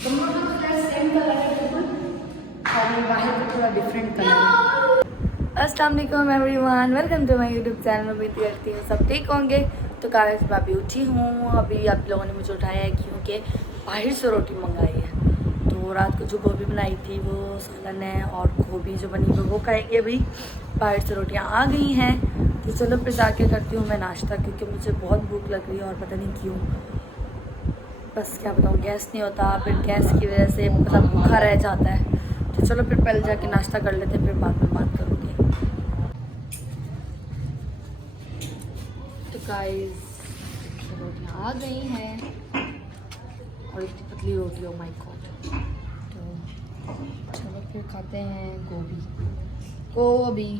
दोनों तो same colour है बिल्कुल, खाली बाहर का थोड़ा डिफरेंट कलर है। अस्सलाम वालेकुम everyone, welcome to my YouTube channel. उम्मीद करती हूँ सब ठीक होंगे। तो गाइस मैं अभी उठी हूँ, अभी आप लोगों ने मुझे उठाया है क्योंकि बाहर से रोटी मंगाई है। तो रात को जो गोभी बनाई थी वो सालन है और गोभी जो बनी हुई वो खाएंगे। अभी बाहर से रोटियाँ आ गई हैं तो चलो फिर जाके करती हूँ मैं नाश्ता, क्योंकि मुझे बहुत भूख लग रही है और पता नहीं क्यों, बस क्या बताऊँ, गैस नहीं होता, फिर गैस की वजह से मतलब भूखा रह जाता है। तो चलो फिर पहले जाके नाश्ता कर लेते हैं, फिर बाद में बात करूँगी। तो गाइस रोटियाँ आ गई हैं और इतनी पतली रोटी, ओ माय गॉड। तो चलो फिर खाते हैं गोभी।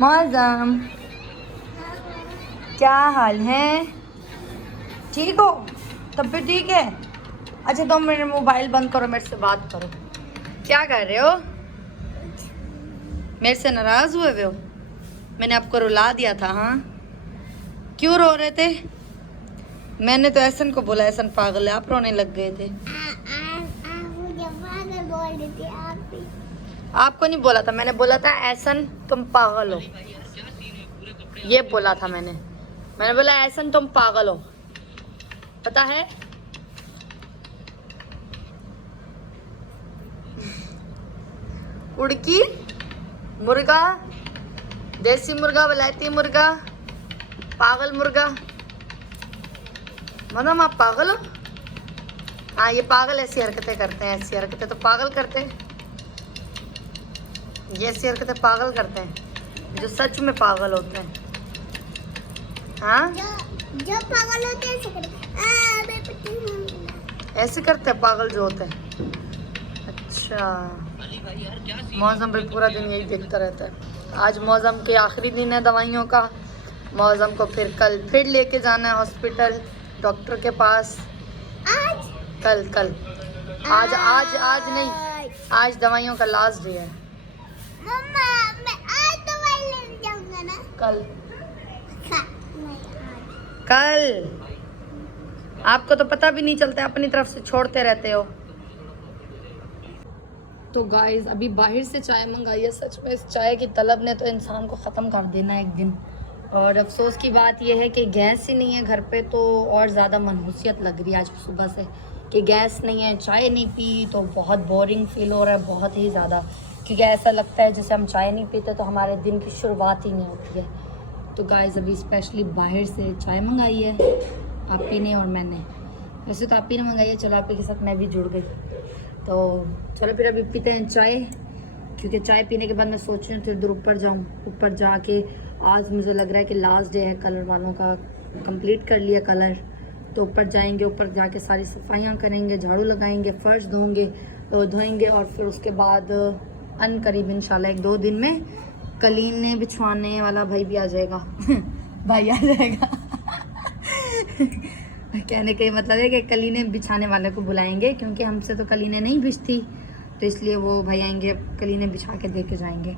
मौसम क्या हाल है? ठीक हो? तब भी ठीक है। अच्छा तुम मेरे मोबाइल बंद करो, मेरे से बात करो। क्या कर रहे हो? मेरे से नाराज हुए हो? मैंने आपको रुला दिया था। हाँ, क्यों रो रहे थे? मैंने तो ऐसन को बोला, ऐसन पागल है, आप रोने लग गए थे। आपको नहीं बोला था, मैंने बोला था ऐसन तुम पागल हो, ये बोला था मैंने बोला ऐसन तुम पागल हो, पता है? उड़की मुर्गा, देसी मुर्गा, वलायती मुर्गा, पागल मुर्गा, मतलब आप पागल हो। हाँ, ये पागल ऐसी हरकतें करते हैं, ऐसी हरकतें तो पागल करते हैं, ये ऐसी हरकतें पागल करते हैं जो सच में पागल होते हैं। हाँ, जो पागल होते हैं ऐसे करते हैं पागल जो होते हैं। अच्छा, मौसम भाई पूरा दिन यही देखता रहता है। आज मौसम के आखिरी दिन है दवाइयों का। मौसम को फिर कल फिर लेके जाना है हॉस्पिटल, डॉक्टर के पास। कल आज नहीं, आज दवाइयों का लास्ट डे है। मम्मा, मैं आज दवाई लेने जाऊंगा ना। कल आपको तो पता भी नहीं चलता, अपनी तरफ से छोड़ते रहते हो। तो गाइस अभी बाहर से चाय मंगाई है। सच में इस चाय की तलब ने तो इंसान को ख़त्म कर देना है एक दिन। और अफसोस की बात यह है कि गैस ही नहीं है घर पे, तो और ज़्यादा मनहूसियत लग रही है आज सुबह से कि गैस नहीं है, चाय नहीं पी तो बहुत बोरिंग फील हो रहा है, बहुत ही ज़्यादा। क्योंकि ऐसा लगता है जैसे हम चाय नहीं पीते तो हमारे दिन की शुरुआत ही नहीं होती है। तो गाइस अभी स्पेशली बाहर से चाय मंगाई है आपी ने और मैंने। वैसे तो आपी ने मंगाई है, चलो आपी के साथ मैं भी जुड़ गई। तो चलो फिर अभी पीते हैं चाय, क्योंकि चाय पीने के बाद मैं सोच रही हूँ फिर ऊपर जाऊँ। ऊपर जाके आज मुझे लग रहा है कि लास्ट डे है कलर वालों का, कंप्लीट कर लिया कलर। तो ऊपर जाएंगे, ऊपर जाके सारी सफाइयाँ करेंगे, झाड़ू लगाएंगे, फर्श धोएंगे और फिर उसके बाद अनकरीब इंशाल्लाह 1-2 दिन में कलीने बिछवाने वाला भाई भी आ जाएगा भाई आ जाएगा कहने का मतलब है कि कलीने बिछाने वाले को बुलाएंगे, क्योंकि हमसे तो कलीने नहीं बिछती, तो इसलिए वो भाई आएंगे, कलीने बिछा के दे के जाएंगे।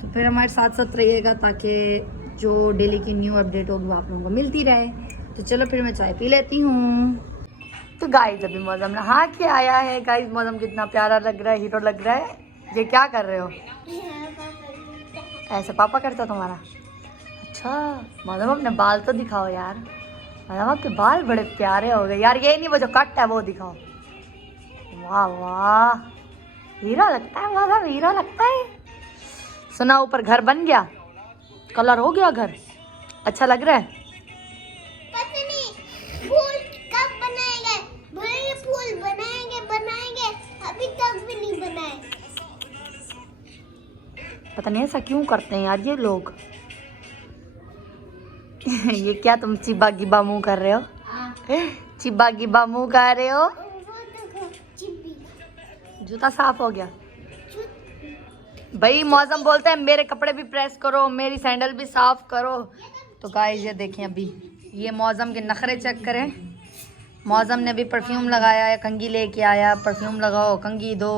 तो फिर हमारे साथ साथ रहिएगा ताकि जो डेली की न्यू अपडेट होगी वो आप लोगों को मिलती रहे। तो चलो फिर मैं चाय पी लेती हूँ। तो गाइस अभी मौसम नहा के आया है। गाइस मौसम कितना प्यारा लग रहा है, हीरो लग रहा है। ये क्या कर रहे हो? ऐसे पापा करता तुम्हारा? अच्छा मौसम अपने बाल तो दिखाओ यार, मौसम आपके बाल बड़े प्यारे हो गए यार। ये नहीं, वो जो कट है वो दिखाओ। वाह वाह, हीरो लगता है मौसम, हीरो लगता है। सुना ऊपर घर बन गया, कलर हो गया घर, अच्छा लग रहा है। पता नहीं फूल कब बनाएंगे, बोलेंगे फूल बनाएंगे, अभी तक भी नहीं बनाए। पता नहीं ऐसा क्यों करते हैं यार ये लोग ये क्या तुम चिब्बा गिब्बा मुंह कर रहे हो? चिब्बा गिब्बा मुंह कर रहे हो? जूता साफ हो गया भाई। मौसम बोलते हैं मेरे कपड़े भी प्रेस करो, मेरी सैंडल भी साफ करो। तो गाइस ये देखें, अभी ये मौसम के नखरे चेक करें। मौसम ने भी परफ्यूम लगाया है, कंघी लेके आया, परफ्यूम लगाओ कंघी दो,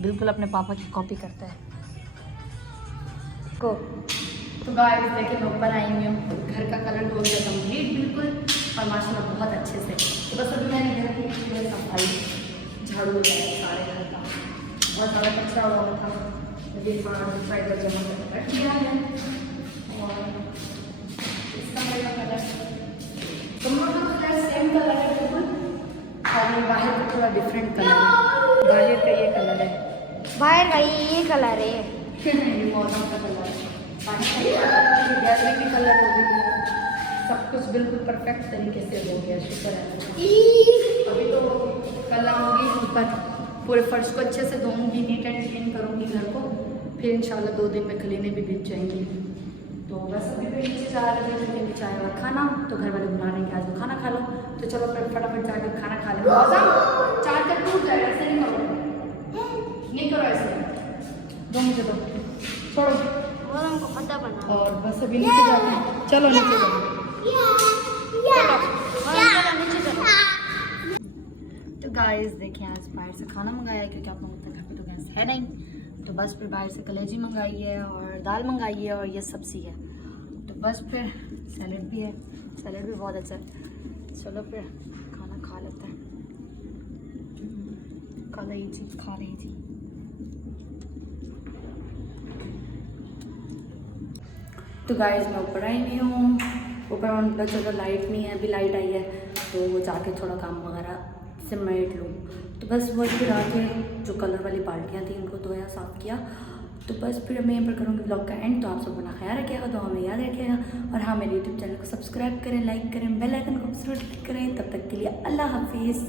बिल्कुल अपने पापा की कॉपी करता है। गो। तो गाइस देखिए मैं ऊपर आई हुई हूँ, घर का कलर हो गया कंप्लीट बिल्कुल और माशाल्लाह बहुत अच्छे से। तो बस अभी मैंने घर की पूरी सफाई झाड़ू लगाया सारे घर का और सारा कचरा हुआ था अभी साइड पर जमा कर रख दिया है। और इस कमरे का कलर दोनों का कलर सेम कलर है बिल्कुल और ये बाहर का थोड़ा डिफरेंट कलर है। बाहर का ये कलर है, बाहर का ये कलर है। ये मौसम का कलर है, गैलरी भी कलर हो गई है, सब कुछ बिल्कुल परफेक्ट तरीके से हो गया, शुक्र है। अभी तो कल आऊँगी ऊपर, पूरे फर्श को अच्छे से धोऊंगी, नीट एंड क्लीन करूँगी घर को, फिर इंशाल्लाह 2 दिन में क्लीने भी बीत जाएंगी। तो बस अभी तो नीचे जा रहे थे क्योंकि चाय और खाना, तो घर वाले बुला रहे हैं कि आज खाना खा लो, तो चलो फिर फटाफट जाकर खाना खा लेंगे। चाय का टूट जाएगा, ऐसे नहीं करो, नहीं करो ऐसे, दो मुझे दो, छोड़ो। और हमको पता बना। और बस अभी नीचे जाते हैं, चलो नीचे जाओ। तो गाइस देखिए आज बाहर से खाना मंगाया है क्योंकि आप लोगों के घर पे तो गैस है नहीं, तो बस फिर बाहर से कलेजी मंगाई है और दाल मंगाई है और ये सब्ज़ी है। तो बस फिर सैलेड भी है, सैलेड भी बहुत अच्छा है। चलो फिर खाना खा लेते हैं। कल ये चीज़ खा रही थी। तो गाइस मैं ऊपर आई हुई हूँ, ऊपर मतलब चलो लाइट नहीं है, अभी लाइट आई है तो वो जाके थोड़ा काम वगैरह सिमट लूँ। तो बस वो फिर आके जो कलर वाली बाल्टियाँ थी उनको धोया साफ़ किया। तो बस फिर मैं यहाँ पर करूँगी ब्लॉग का एंड। तो आप सब अपना ख्याल रखिएगा, तो हमें याद रखिएगा और हाँ मेरे यूट्यूब चैनल को सब्सक्राइब करें, लाइक करें, बेल आइकन को जरूर क्लिक करें। तब तक के लिए अल्लाह हाफिज़।